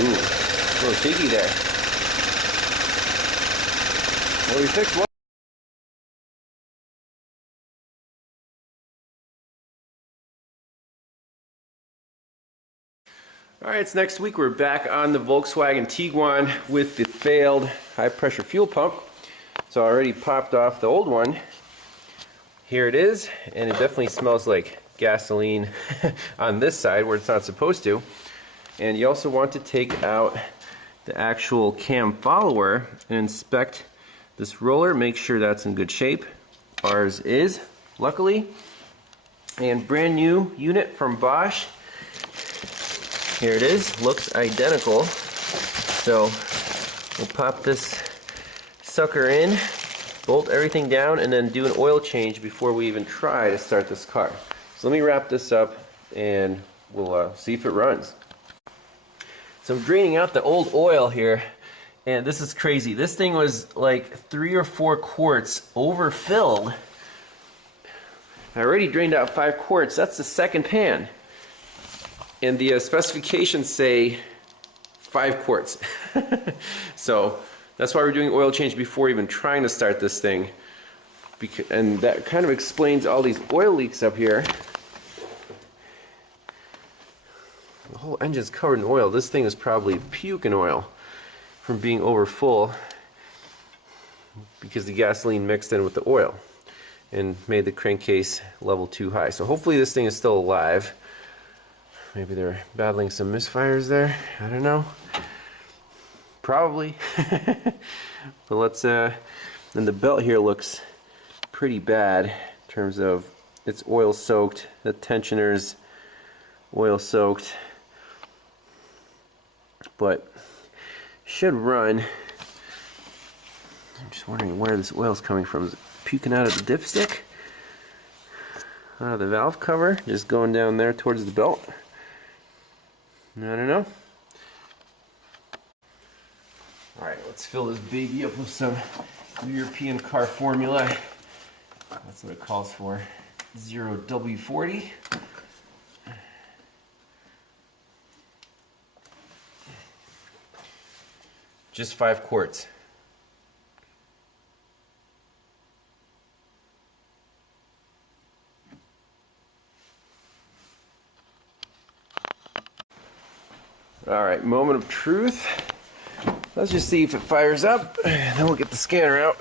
Ooh, a little shaky there. Well, we fixed one. Alright, it's next week. We're back on the Volkswagen Tiguan with the failed high pressure fuel pump. So I already popped off the old one. Here it is, and it definitely smells like gasoline on this side where it's not supposed to. And you also want to take out the actual cam follower and inspect this roller, make sure that's in good shape. Ours is, luckily. And brand new unit from Bosch. Here it is, looks identical. So we'll pop this sucker in, bolt everything down, and then do an oil change before we even try to start this car. So let me wrap this up and we'll see if it runs. So I'm draining out the old oil here, and this is crazy. This thing was like 3 or 4 quarts overfilled. I already drained out 5 quarts. That's the second pan. And the specifications say 5 quarts. So that's why we're doing oil change before even trying to start this thing. And that kind of explains all these oil leaks up here. The whole engine's covered in oil. This thing is probably puking oil from being over full because the gasoline mixed in with the oil and made the crankcase level too high. So hopefully this thing is still alive. Maybe they're battling some misfires there. I don't know. Probably. But let's, and the belt here looks pretty bad in terms of it's oil soaked. The tensioner's oil soaked. But should run. I'm just wondering where this oil's coming from. Is it puking out of the dipstick? Out of the valve cover? Just going down there towards the belt? I don't know. Alright, let's fill this baby up with some European car formula. That's what it calls for. 0W40. Just 5 quarts. Alright, moment of truth. Let's just see if it fires up, and then we'll get the scanner out.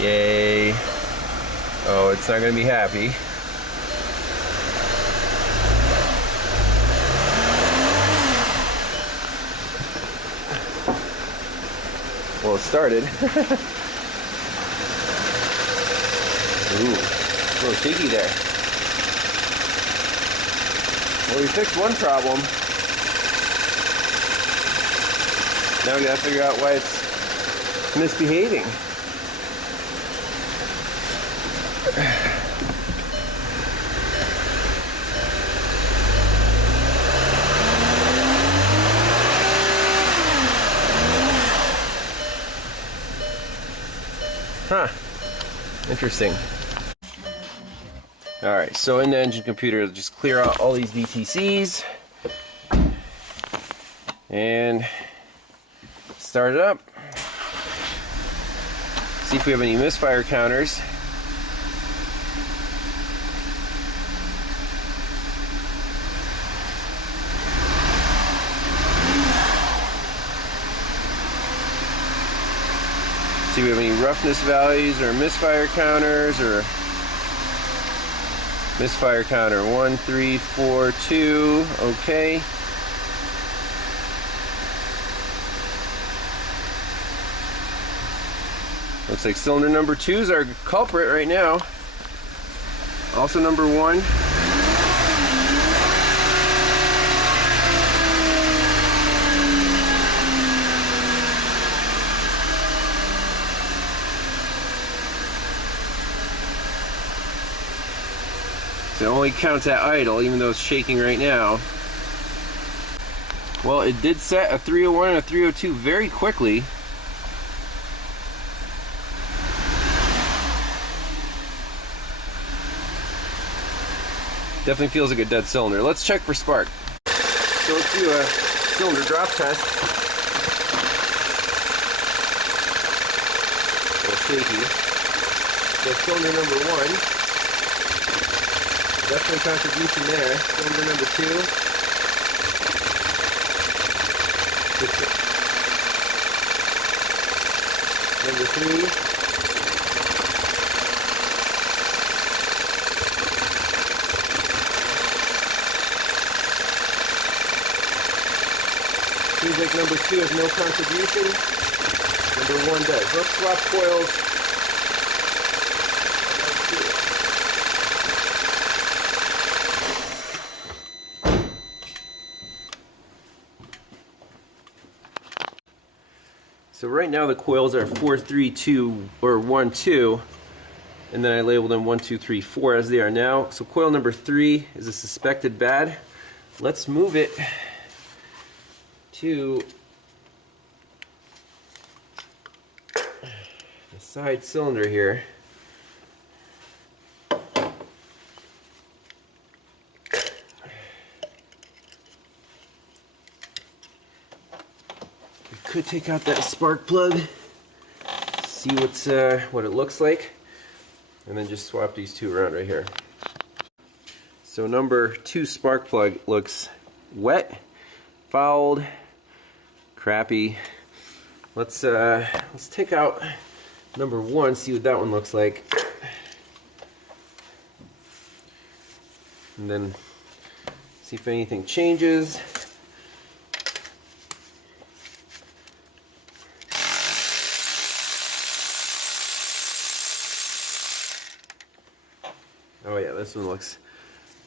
Yay. Oh, it's not going to be happy. Well, it started. Ooh, a little shaky there. Well, we fixed one problem. Now we gotta figure out why it's misbehaving. Huh. Interesting. Alright, so in the engine computer, just clear out all these VTCs and start it up. See if we have any misfire counters. See if we have any roughness values or misfire counters or misfire counter 1, 3, 4, 2. Okay. Looks like cylinder number 2 is our culprit right now. Also number 1. So it only counts at idle, even though it's shaking right now. Well, it did set a 301 and a 302 very quickly. Definitely feels like a dead cylinder. Let's check for spark. So let's do a cylinder drop test. A little shaky. So cylinder number 1, definitely contribution there. Cylinder number 2. Number 3. Seems like number 2 has no contribution. Number 1 does. Let's swap coils. So right now the coils are 4, 3, 2, or 1, 2, and then I labeled them 1, 2, 3, 4 as they are now. So coil number 3 is a suspected bad. Let's move it to the side cylinder here. We could take out that spark plug, see what it looks like, and then just swap these two around right here. So number 2 spark plug looks wet, fouled, crappy. Let's take out number 1, see what that one looks like, and then see if anything changes. Oh yeah, this one looks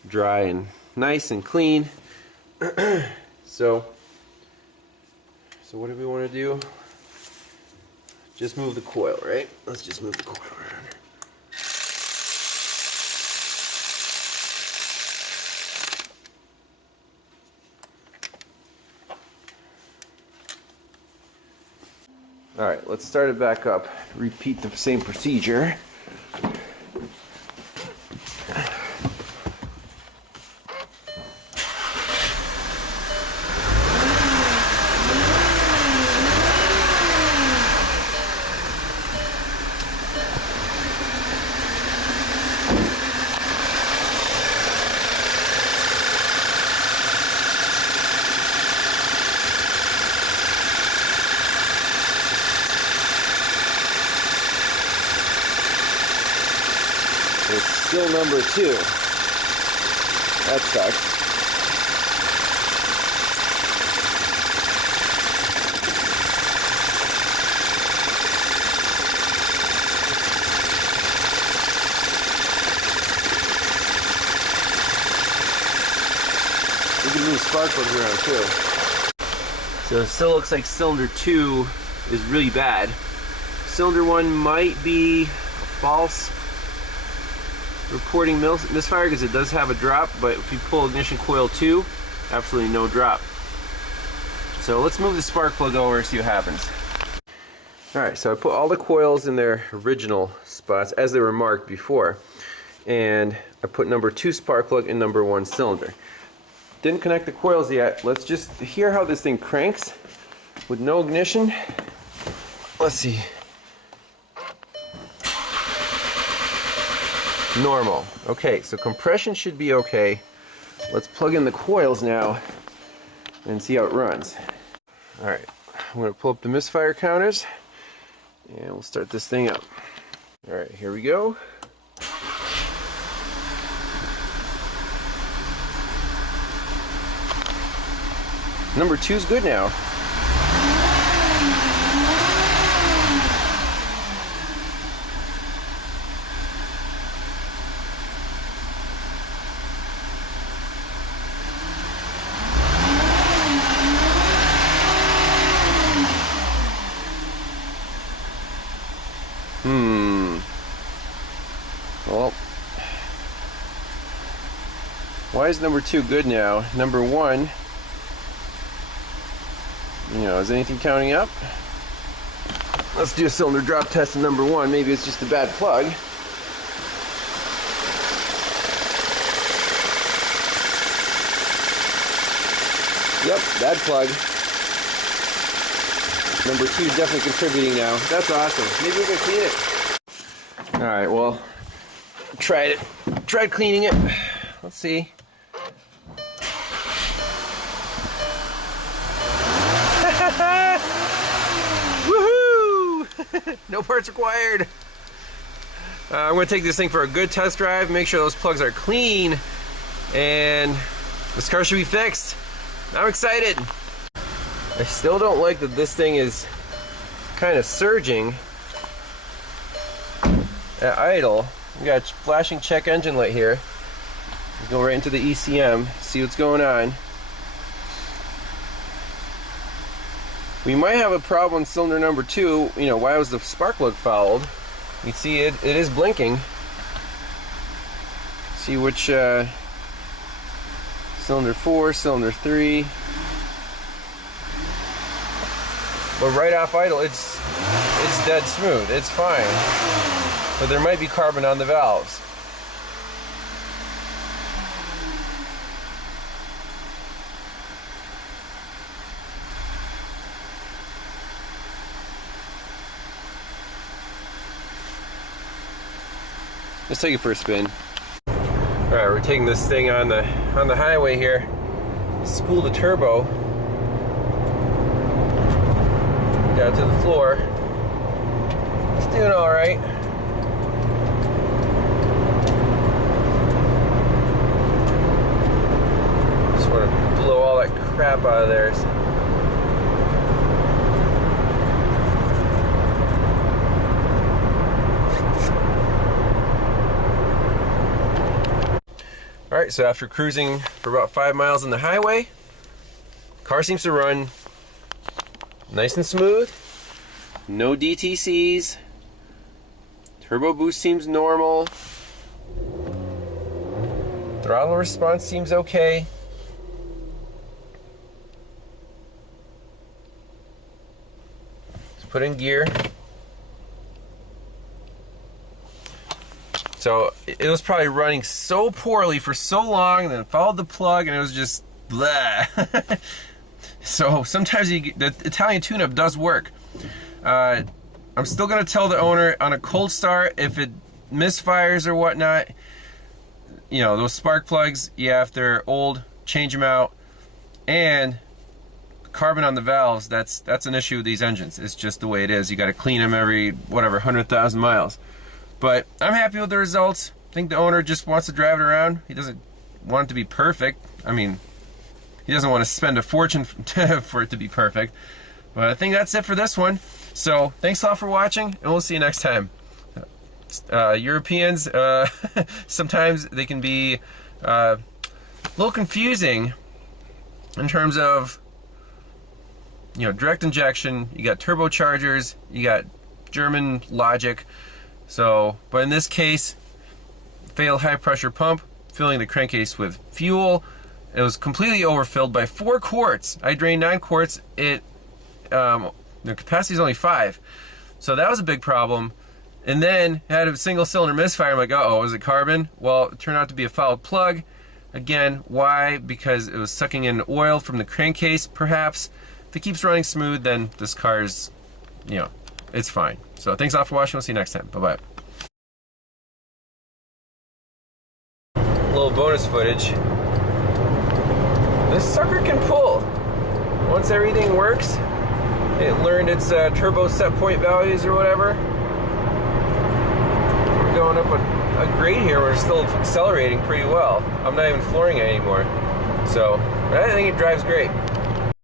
dry and nice and clean. So what do we want to do? Just move the coil, right? Let's just move the coil around. Alright, let's start it back up. Repeat the same procedure. It's still number 2. That sucks. We can move spark plugs around too. So it still looks like cylinder 2 is really bad. Cylinder 1 might be false reporting misfire because it does have a drop, but if you pull ignition coil 2, absolutely no drop. So let's move the spark plug over and see what happens. Alright, so I put all the coils in their original spots as they were marked before, and I put number 2 spark plug in number 1 cylinder. Didn't connect the coils yet. Let's just hear how this thing cranks with no ignition. Let's see. Normal. Okay, so compression should be okay. Let's plug in the coils now and see how it runs. Alright, I'm going to pull up the misfire counters and we'll start this thing up. Alright, here we go. Number 2's good now. Well, why is number 2 good now? Number 1, is anything counting up? Let's do a cylinder drop test on number 1. Maybe it's just a bad plug. Yep, bad plug. Number 2 is definitely contributing now. That's awesome. Maybe we can clean it. Alright, well, tried cleaning it. Let's see. Woohoo! No parts required. I'm going to take this thing for a good test drive, make sure those plugs are clean, and this car should be fixed. I'm excited. I still don't like that this thing is kind of surging at idle. We got a flashing check engine light here. Go right into the ECM, see what's going on. We might have a problem in cylinder number 2. You know, why was the spark plug fouled? You see it is blinking. See which cylinder 4, cylinder 3. But right off idle, it's dead smooth. It's fine. But there might be carbon on the valves. Let's take it for a spin. Alright, we're taking this thing on the highway here. Spool the turbo. Down to the floor. It's doing alright. Just want to blow all that crap out of there. Alright, so after cruising for about 5 miles on the highway, car seems to run nice and smooth, no DTCs, turbo boost seems normal, throttle response seems okay. Let's put in gear. So it was probably running so poorly for so long, and then followed the plug, and it was just blah. So sometimes the Italian tune-up does work. I'm still gonna tell the owner on a cold start, if it misfires or whatnot, you know, those spark plugs, yeah, if they're old, change them out. And carbon on the valves, that's an issue with these engines. It's just the way it is. You got to clean them every, whatever, 100,000 miles. But I'm happy with the results. I think the owner just wants to drive it around. He doesn't want it to be perfect. I mean, he doesn't want to spend a fortune for it to be perfect. But I think that's it for this one. So thanks a lot for watching, and we'll see you next time. Europeans, sometimes they can be a little confusing in terms of, you know, direct injection. You got turbochargers, you got German logic. So, but in this case, failed high pressure pump, filling the crankcase with fuel. It was completely overfilled by 4 quarts. I drained 9 quarts. The capacity is only 5. So that was a big problem. And then had a single cylinder misfire. I'm like, uh-oh, is it carbon? Well, it turned out to be a fouled plug. Again, why? Because it was sucking in oil from the crankcase, perhaps. If it keeps running smooth, then this car's, you know, it's fine. So thanks a lot for watching. We'll see you next time. Bye-bye. Little bonus footage. This sucker can pull. Once everything works, it learned its turbo set point values or whatever. We're going up a grade here. We're still accelerating pretty well. I'm not even flooring it anymore. So I think it drives great.